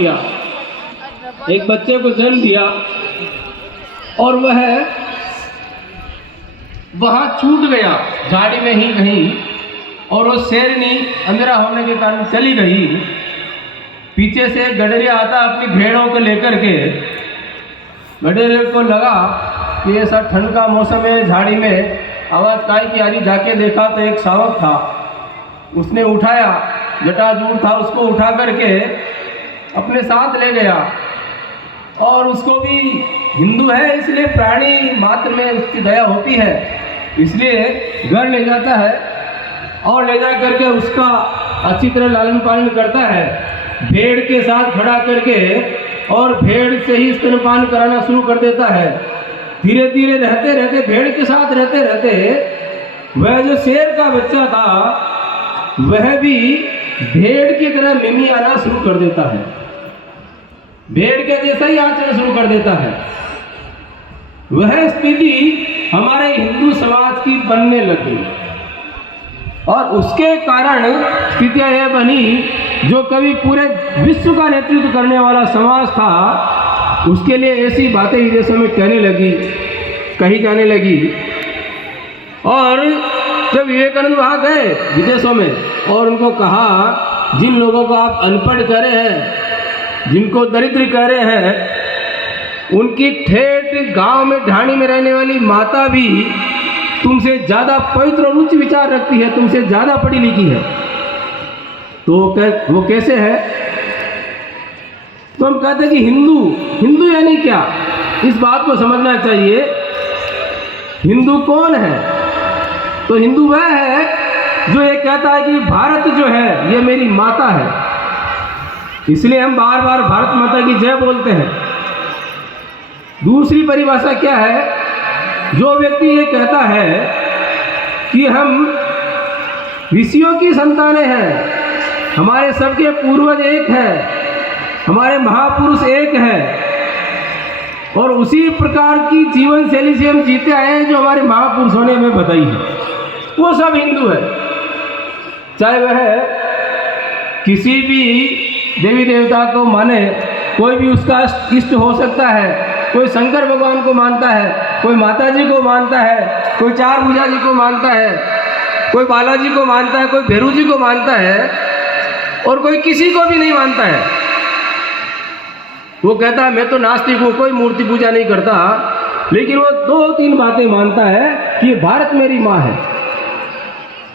किया, एक बच्चे को जन्म दिया और वह वहां छूट गया झाड़ी में ही कहीं, और वो शेरनी अंधेरा होने के कारण चली गई। पीछे से गडरिया आता अपनी भेड़ों को लेकर के। गडरिया को लगा कि ऐसा ठंड का मौसम है, झाड़ी में आवाज़ काय की आ रही, जाके देखा तो एक शावक था। उसने उठाया, जटाजूट था, उसको उठा करके अपने साथ ले गया। और उसको भी हिंदू है इसलिए प्राणी मात्र में उसकी दया होती है, इसलिए घर ले जाता है और ले जा करके उसका अच्छी तरह लालन पालन करता है, भेड़ के साथ खड़ा करके, और भेड़ से ही स्तनपान कराना शुरू कर देता है। धीरे धीरे रहते रहते, भेड़ के साथ रहते रहते, वह जो शेर का बच्चा था वह भी भेड़ की तरह मिमी आना शुरू कर देता है, भेड़ के जैसा ही आचरण शुरू कर देता है। वह स्थिति हमारे हिंदू समाज की बनने लगी और उसके कारण स्थितियां यह बनी, जो कभी पूरे विश्व का नेतृत्व करने वाला समाज था उसके लिए ऐसी बातें विदेशों में कही जाने लगी। और जब विवेकानंद वहाँ गए विदेशों में और उनको कहा, जिन लोगों को आप अनपढ़ कह रहे हैं, जिनको दरिद्र कह रहे हैं, उनकी ठेठ गांव में ढाणी में रहने वाली माता भी तुमसे ज़्यादा पवित्र और उच्च विचार रखती है, तुमसे ज़्यादा पढ़ी लिखी है, तो वो कैसे है? तो हम कहते हैं कि हिंदू यानी क्या, इस बात को समझना चाहिए। हिंदू कौन है? तो हिंदू वह है जो ये कहता है कि भारत जो है ये मेरी माता है, इसलिए हम बार बार भारत माता की जय बोलते हैं। दूसरी परिभाषा क्या है? जो व्यक्ति ये कहता है कि हम ऋषियों की संतानें हैं, हमारे सबके पूर्वज एक हैं, हमारे महापुरुष एक हैं, और उसी प्रकार की जीवन शैली से हम जीते आए हैं जो हमारे महापुरुषों ने हमें बताई है, वो सब हिंदू है। चाहे वह किसी भी देवी देवता को माने, कोई भी उसका इष्ट हो सकता है, कोई शंकर भगवान को मानता है, कोई माता जी को मानता है, कोई चार भुजा जी को मानता है, कोई बालाजी को मानता है, कोई भैरू जी को मानता है, और कोई किसी को भी नहीं मानता है। वो कहता है मैं तो नास्तिक हूँ, कोई मूर्ति पूजा नहीं करता, लेकिन वो 2-3 बातें मानता है कि भारत मेरी माँ है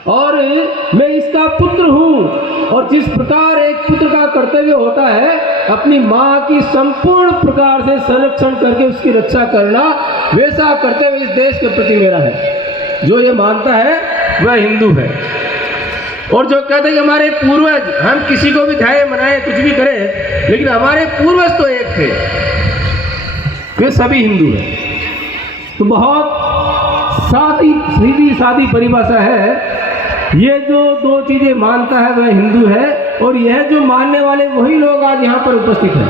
और मैं इसका पुत्र हूँ, और जिस प्रकार एक पुत्र का कर्तव्य होता है अपनी माँ की संपूर्ण प्रकार से संरक्षण करके उसकी रक्षा करना, वैसा कर्तव्य इस देश के प्रति मेरा है। जो ये मानता है वह हिंदू है। और जो कहते हैं कि हमारे पूर्वज, हम किसी को भी ध्याए मनाए कुछ भी करें, लेकिन हमारे पूर्वज तो एक थे, वे सभी हिंदू हैं। तो बहुत सीधी सादी परिभाषा है, ये जो 2 चीजें मानता है वह हिंदू है, और यह जो मानने वाले वही लोग आज यहाँ पर उपस्थित हैं।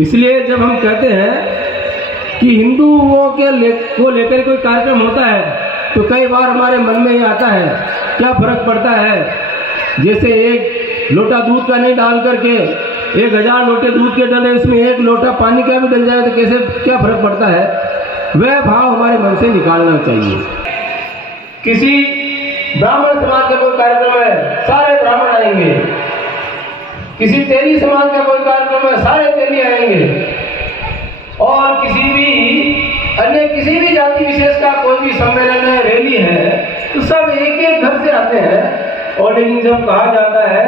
इसलिए जब हम कहते हैं कि हिंदुओं को लेकर कोई कार्यक्रम होता है तो कई बार हमारे मन में ये आता है, क्या फर्क पड़ता है? जैसे एक लोटा दूध का नहीं डाल करके 1000 लोटे दूध के डले, उसमें 1 लोटा पानी का भी डल जाए तो कैसे, क्या फर्क पड़ता है? वह भाव हमारे मन से निकालना चाहिए। किसी ब्राह्मण समाज का कोई कार्यक्रम है, सारे ब्राह्मण आएंगे। किसी तेली समाज का कोई कार्यक्रम है, सारे तेली आएंगे। और किसी भी जाति विशेष का कोई भी सम्मेलन है, रैली है, तो सब एक घर से आते हैं। और लेकिन जब कहा जाता है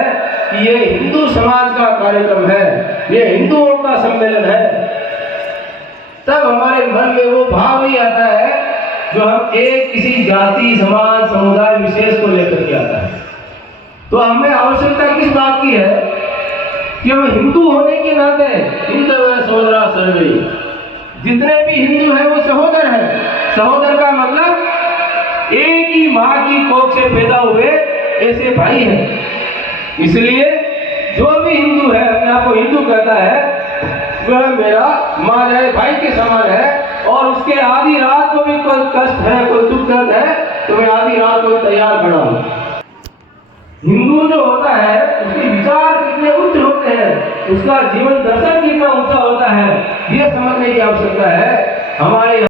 कि ये हिंदू समाज का कार्यक्रम है, ये हिंदुओं का सम्मेलन है, तब हमारे मन में वो भाव ही आता है जो हम एक किसी जाति, समाज, समुदाय विशेष को लेकर के आता है। तो हमें आवश्यकता किस बात की है कि हम हिंदू होने के नाते हिंदव सोदरा सर्वे, जितने भी हिंदू हैं वो सहोदर हैं। सहोदर का मतलब एक ही माँ की कोख से पैदा हुए ऐसे भाई हैं। इसलिए जो भी हिंदू है, अपने आप को हिंदू कहता है, वह मेरा माँ है, भाई के समान है। और उसके आधी रात को भी कोई कष्ट है, कोई दुख दर्द है, तो मैं आधी रात को तैयार खड़ा हूँ। हिंदू जो होता है उसके विचार कितने उच्च होते हैं, उसका जीवन दर्शन कितना ऊंचा होता है, ये समझने की आवश्यकता है। हमारे